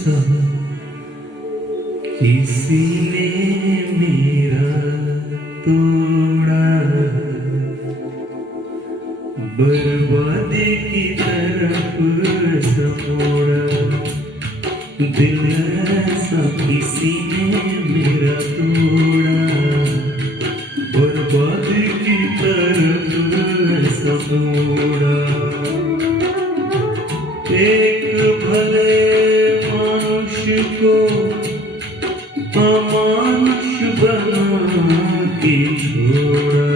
सा किसी ने मेरा तोड़ा, बर्बादी की तरफ समोड़ा। दिल ऐसा किसी ने मेरा तोड़ा, बर्बादी की तरफ समोड़ा। एक भले मनुष्य को अमानुष बना के छोड़ा,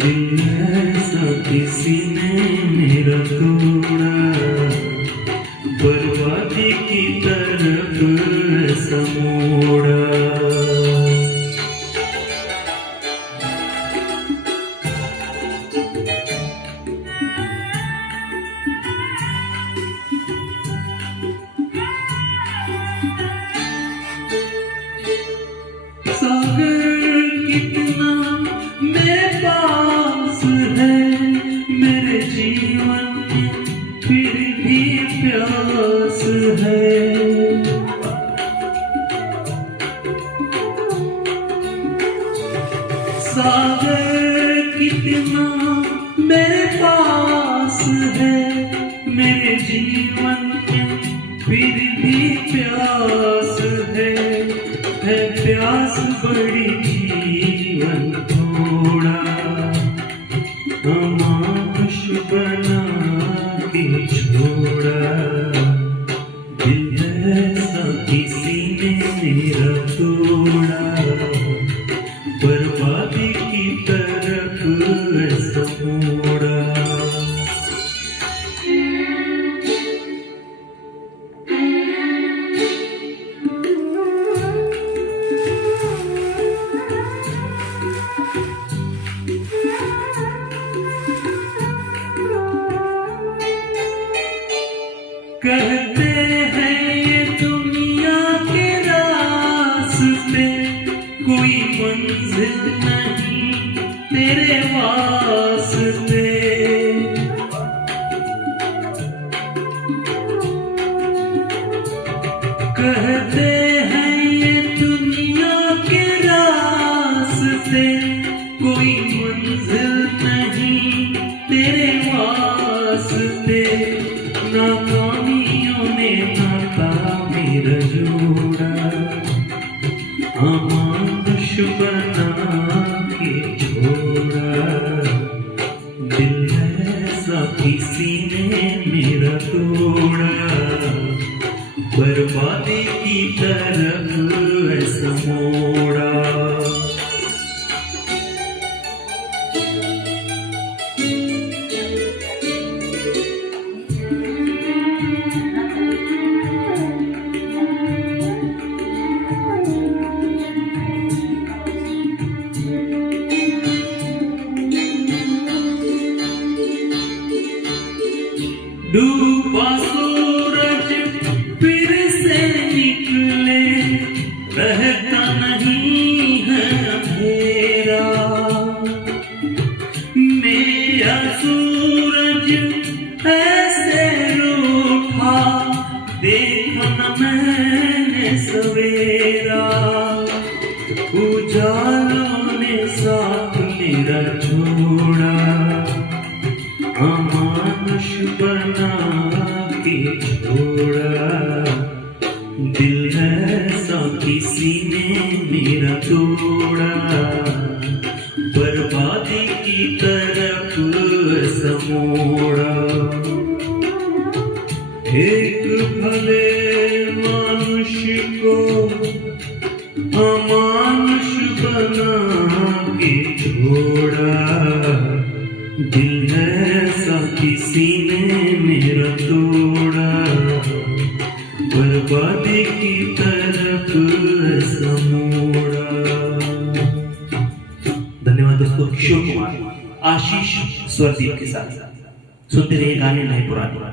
दिल ऐसा किसी ने मेरा तोड़ा, बर्बादी की तरफ समोड़ा। सागर कितना मेरे पास है, मेरे जीवन में फिर भी प्यास है। सागर कितना मेरे पास है, मेरे जीवन में फिर भी प्यास है प्यास बड़ी जीवन थोड़ा, अमानुष बना के छोड़ा। दिल ऐसा किसी ने मेरा तोड़ा, बर्बादी की तरफ समोड़ा। कहते हैं ये दुनिया के रास्ते, कोई मंजिल नहीं तेरे वास्ते। कहते हैं ये दुनिया के रास्ते, कोई मंजिल नहीं तेरे वास्ते। नाकामियों ने नाता मेरा जोड़ा, अमानुष बना के छोड़ा। दिल ऐसा किसी ने मेरा तोड़ा, बर्बादी की तरफ समोड़ा। डूबा सूरज फिर से निकले, रहता नहीं है अंधेरा। मेरा सूरज ऐसे रूठा, देखा न मैंने सवेरा। उजालों ने साथ मेरा छोड़ा, अमानुष बना के छोड़ा। दिल ऐसा किसी ने मेरा तोड़ा, बर्बादी की तरफ समोड़ा। एक भले मनुष्य को अमानुष बना के छोड़ा, दिल ऐसा किसी ने मेरा तोड़ा, बर्बादी की तरफ समोड़ा। धन्यवाद दोस्तों। किशोर कुमार, आशीष स्वरदीप के साथ सुनते रहिए गाने नए पुराने।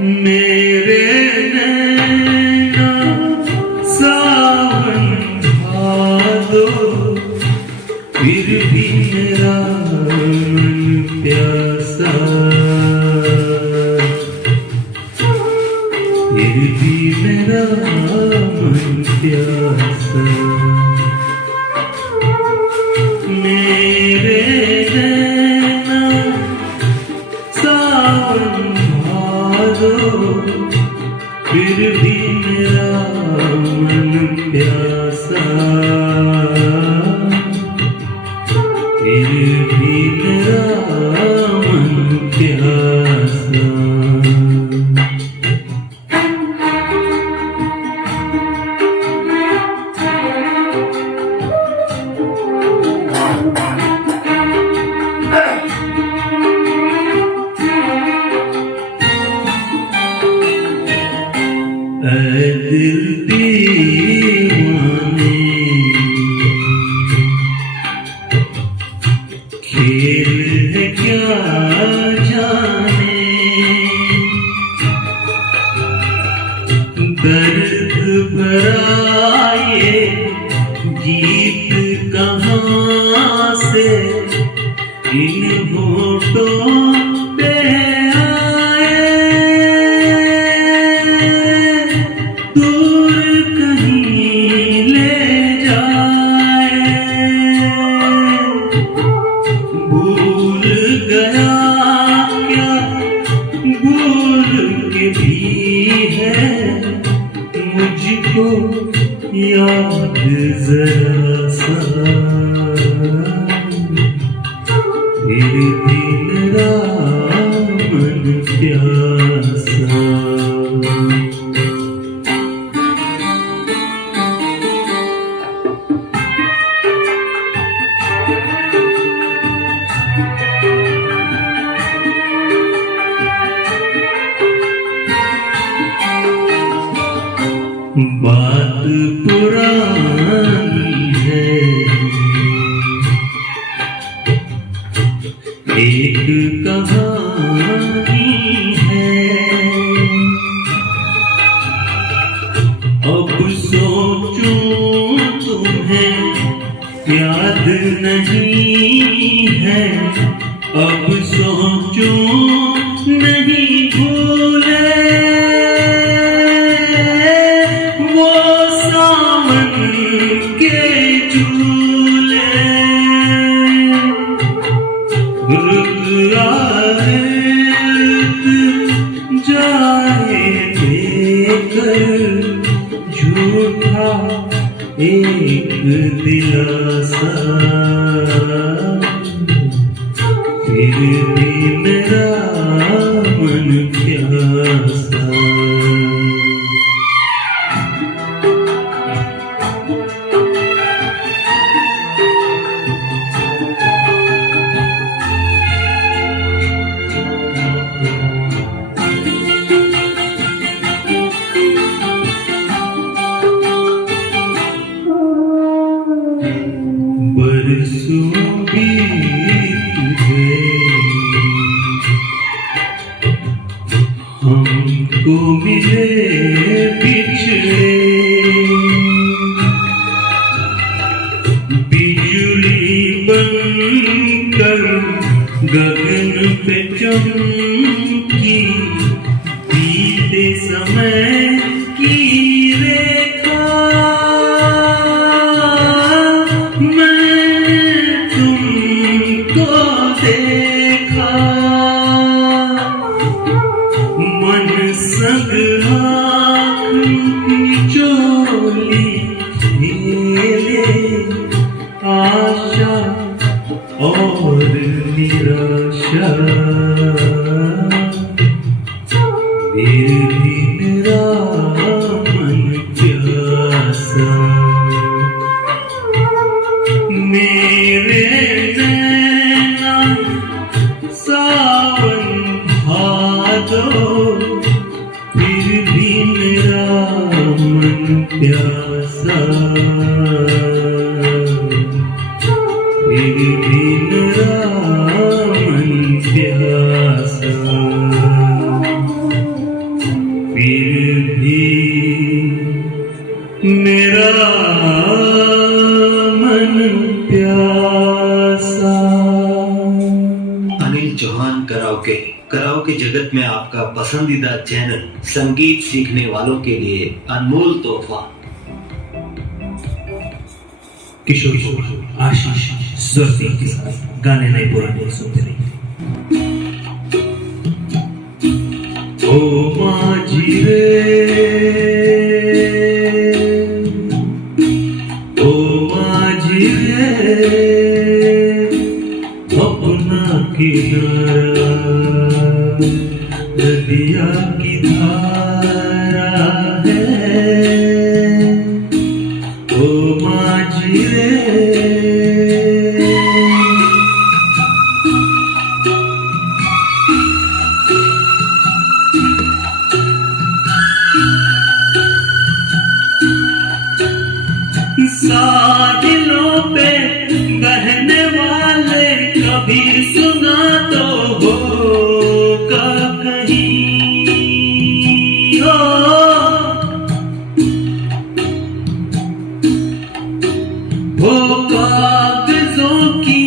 मेरे नैना सावन भादो फिर भी सावन भादो फिर भी मेरा मन प्यासा फिर भी मेरा मन प्यासा ऐ दिल दीवाने खेल है क्या जाने दर्द भरा ये गीत कहाँ से इन होठों पे मुझको याद जरा सा फिर भी मेरा मन प्यासा बात पुरानी है एक कहानी है अब सोचूं तुम्हें याद नहीं है अब सोचूं नहीं भूले जाए देकर झूठा एक दिलासा फिर भी मेरा मन प्यासा बरसों बीत गए हमको मिले बिछड़े बिजली बनकर गगन पे चमकी बीते समय की आशा और निराशा फिर भी मेरा मन प्यासा मेरे नैना सावन भादो फिर भी मेरा मन प्यासा फिर भी मेरा मन प्यासा फिर भी मेरा मन प्यासा। अनिल चौहान कराओके जगत में आपका पसंदीदा चैनल संगीत सीखने वालों के लिए अनमोल तोहफा। किशोर आशीष स्वर के साथ गाने नए पुराने सुनते रहिए। ओ माझी रे, ओ माझी रे, अपना किनारा नदिया की धारा है, ओ माझी रे। साहिलों पे बहने वाले कभी सुना तो होगा कहीं हो, कागजों की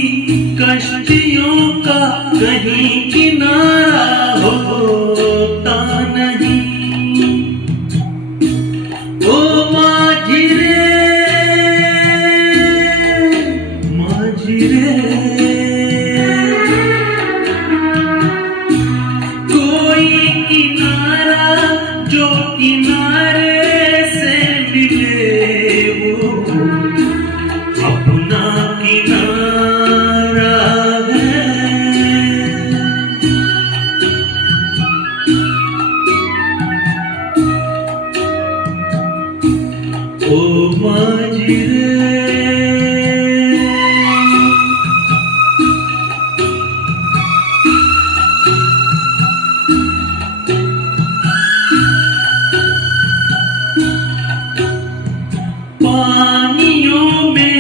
कश्तियों का कहीं किनारा होता नहीं। ओ माझी रे, कोई किनारा जो किनारे से मिले वो अपना किनारा है, ओ माझी रे। पानियों में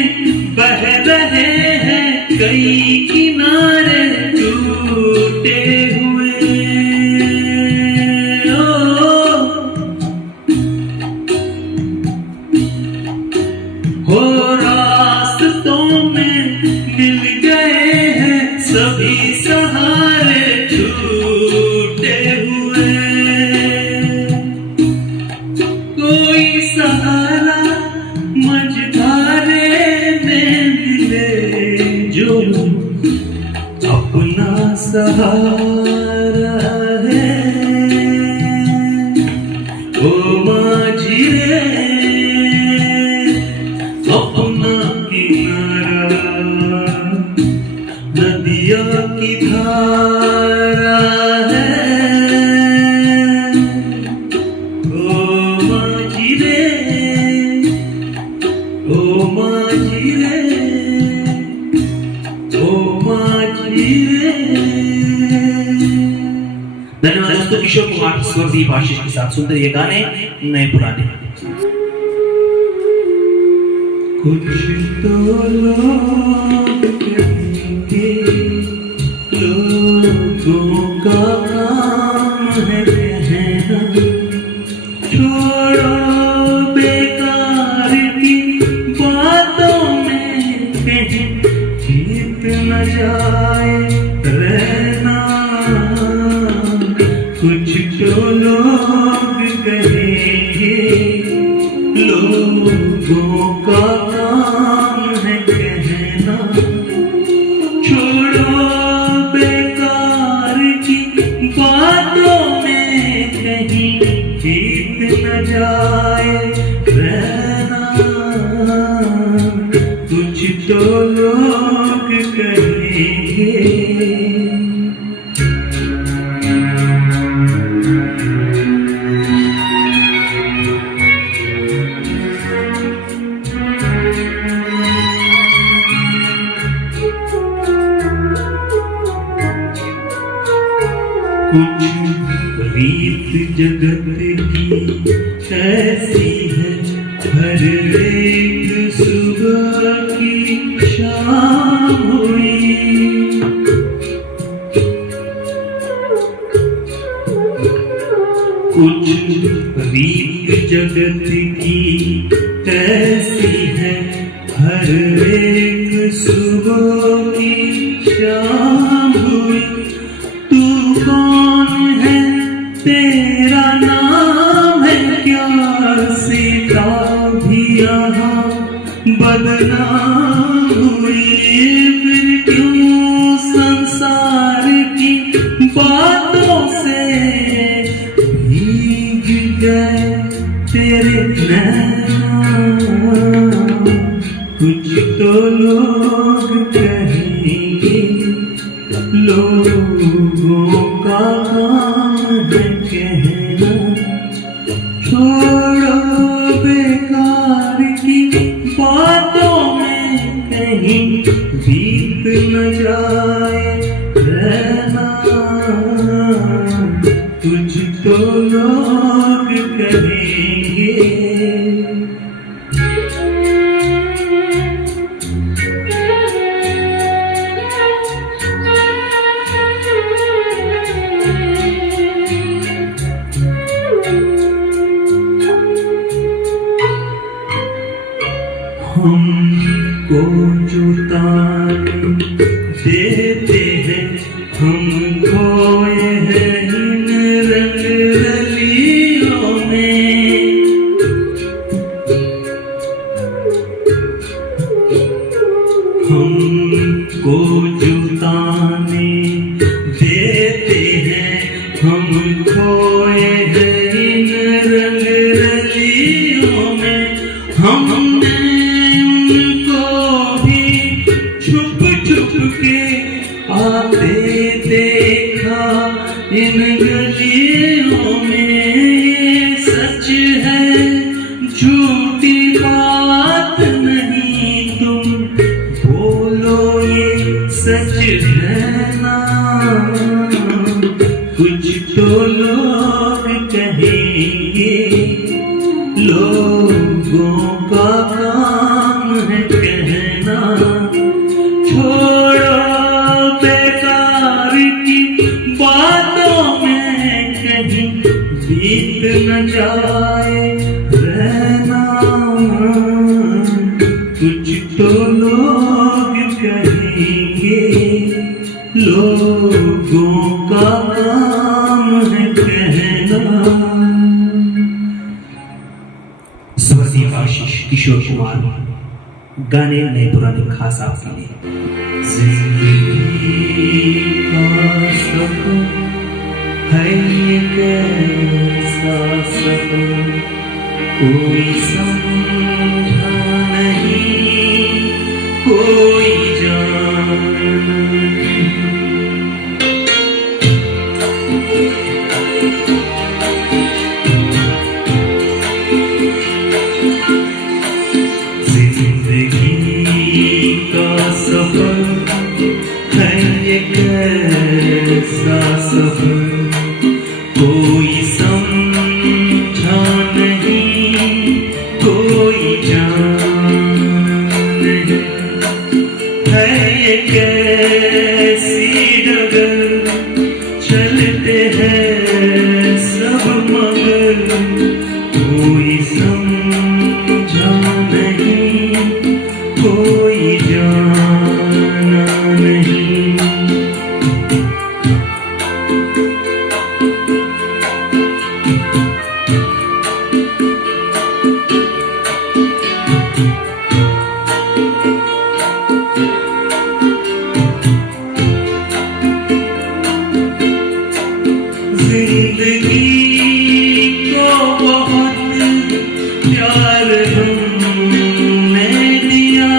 बह रहे हैं कई किनारे टूटे हुए, हो रास्तों में मिल गए हैं सभी सहारे छूटे हुए, कोई सहारा मझधारे में मिले जो अपना सहारा है, ओ माझी रे, अपना किनारा नदिया की धारा है, ओ माझी रे, ओ माझी रे, ओ माझी रे। धन्यवाद दोस्तों। किशोर कुमार स्वरदीप आशीष के साथ सुंदर ये गाने नए पुराने। कुछ तो लोग कहेंगे, लोगों का काम है कहना, छोड़ो बेकार की बातों में कहीं जीत न जाए रहना। कुछ तो लोग कहेंगे, लोगों का काम है कहना, छोड़ो बेकार की बातों में कहीं जीत न जाए रहना। कुछ तो लोग कहेंगे, कुछ रीत जगत की ऐसी है, हर एक सुबह की शाम हुई। कुछ रीत जगत की ऐसी है, हर एक सुबह की शाम हुई। तू कौन है, तेरा नाम है क्या, सीता भी यहाँ बदनाम हुई। फिर क्यों संसार की बातों से लोग कहेंगे। हमको जो ताने देते हैं, हम खोए हैं इन रंग रलियों में। हमको जो ताने देते हैं, हम खोए हैं इन रंग रलियों में। हमने उनको भी छुप छुप के आते देखा इन गलियों में। ये सच है, झूठी बात नहीं, तुम बोलो ये सच है ना। कुछ तो लोग कहेंगे, लोगों का काम है कहना। छोड़ो बेकार की बातों में कहीं बीत न जाए रहना। कुछ तो लोग कहेंगे, लोगों का काम है कहना। स्वर्गीय आशीष किशोर कुमार, गाने नए पुराने खास आपके लिए। जिंदगी का सफर है ये कैसा सफर, कोई समझा नहीं, कोई जाना नहीं। जिंदगी का सफर है ये कैसा सफर, कोई समझा नहीं, कोई जाना नहीं। है ये कैसी डगर, चलते हैं सब मगर, कोई समझा नहीं, कोई जाना नहीं। जिंदगी को बहुत प्यार हमने दिया,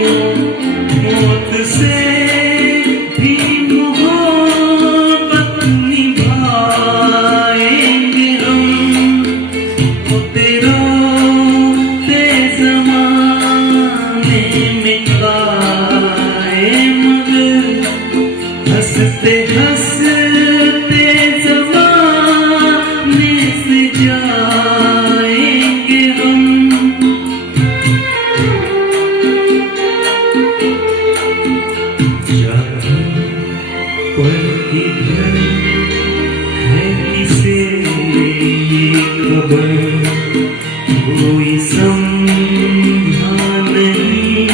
मौत से भी मोहब्बत निभाएंगे हम। होते रोते ज़माने में गाए, मगर हंसते हंसते ज़माने से जाएंगे हम। पर किधर है किसे ये खबर, कोई समझा नहीं,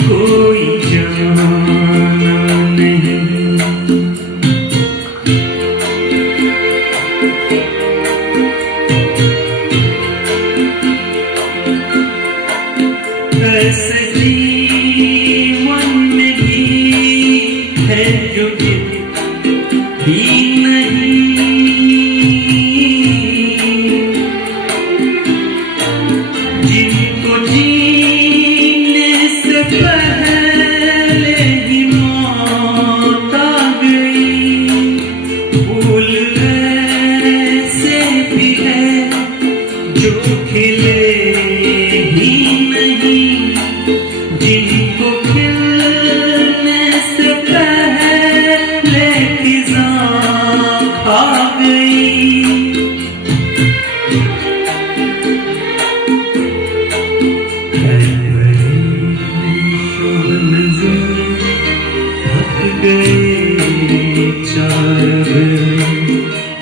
कोई जाना नहीं। ऐसे जीवन में भी है जो भी नहीं, जिनको जीने से पहले ही मौत आ गई। फूल ऐसे भी है जो खिले ही नहीं, जिनको खिलने से पहले गए चार,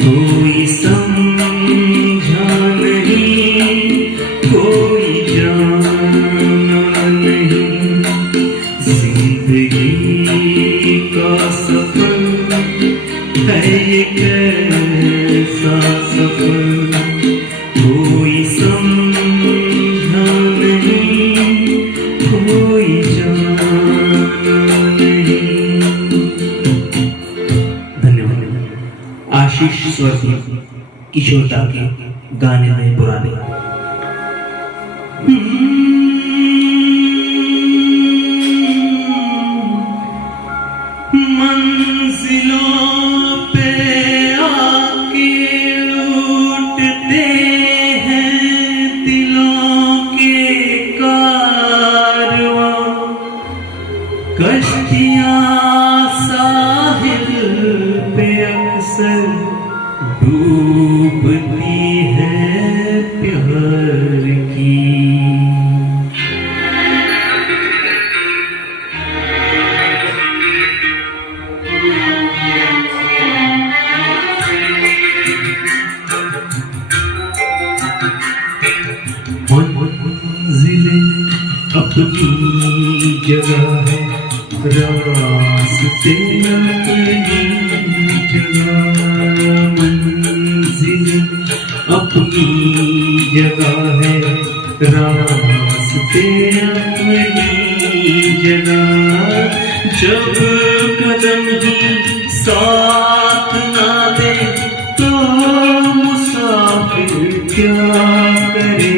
कोई समझा नहीं, कोई जाना नहीं। जिंदगी का सफर है ये कैसा सफर, कोई समझा नहीं, कोई जाना नहीं। धन्यवाद। आशीष स्वर्गीय किशोरदा के गाने में पुराने। मंजिलों पे आके लूटते हैं दिलों के कारवां, कश्तियां साहिल पे अक्सर डूबती है प्यार की। मंजिलें अपनी जगह है, रास्ते अपनी जगह। मंजिलें अपनी जगह है, रास्ते अपनी जगह। जब कदम ही साथ ना दे तो मुसाफिर क्या करे।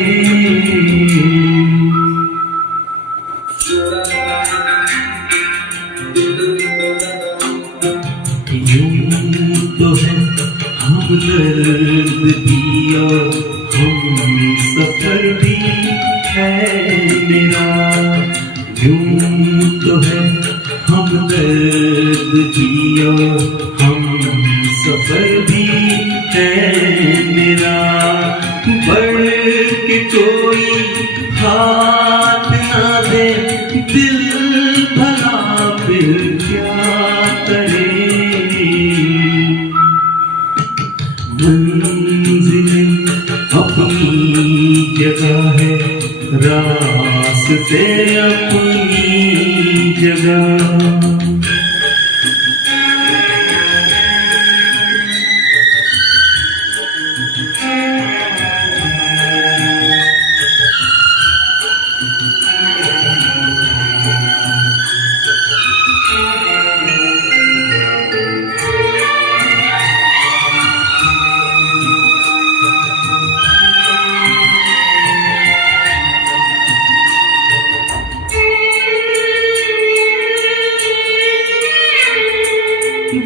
यूं तो है हम दर्द भी और हम सफर भी है मेरा। यूं तो है हम दर्द भी और हम सफर भी है मेरा। बढ़ के कोई हाथ ना दे दिल भला फिर क्या करे। मंजिलें अपनी जगह है, रास्ते अपनी जगह।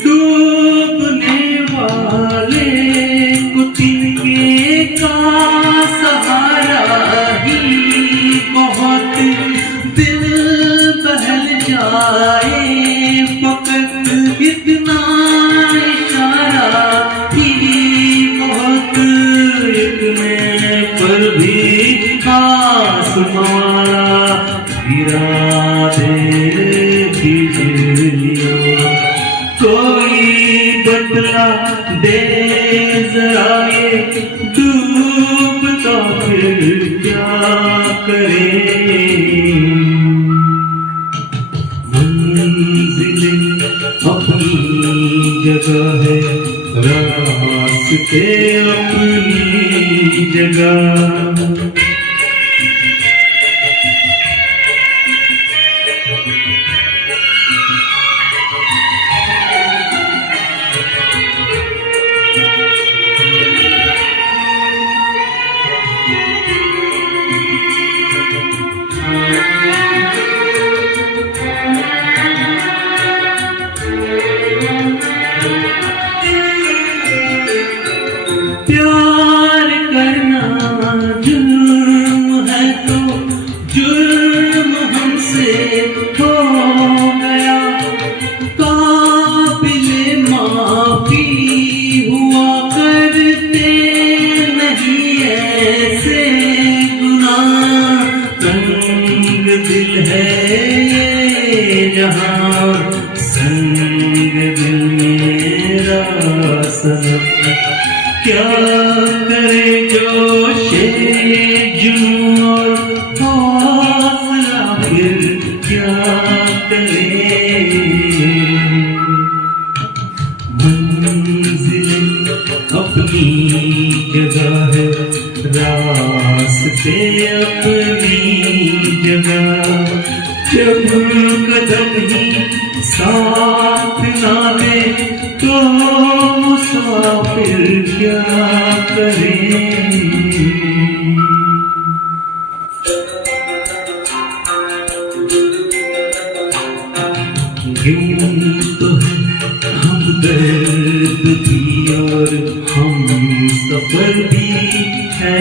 डूबने वाले को तिनके का सहारा ही बहुत, दिल बहल जाए फकत इतना इशारा ही बहुत। इतने पर भी आसमां गिरा दे बिजलियां। कोई बदला दे जरा ये डूबता फिर क्या करे। मंजिलें अपनी जगह है, रास्ते अपनी जगह। प्यार करना जुर्म है तो जुर्म हमसे हो गया। काबिले माफी हुआ करते नहीं ऐसे गुनाह। तंग दिल है ये जहां संग क्या करे जोशे जुनून और हौसला फिर क्या करे। मंजिल अपनी जगह है, रास्ते अपनी जगह। जब कदम ही साथ ना दे तो मुसाफिर क्या करे। यूं तो है हम दर्द भी और हम सफर भी है,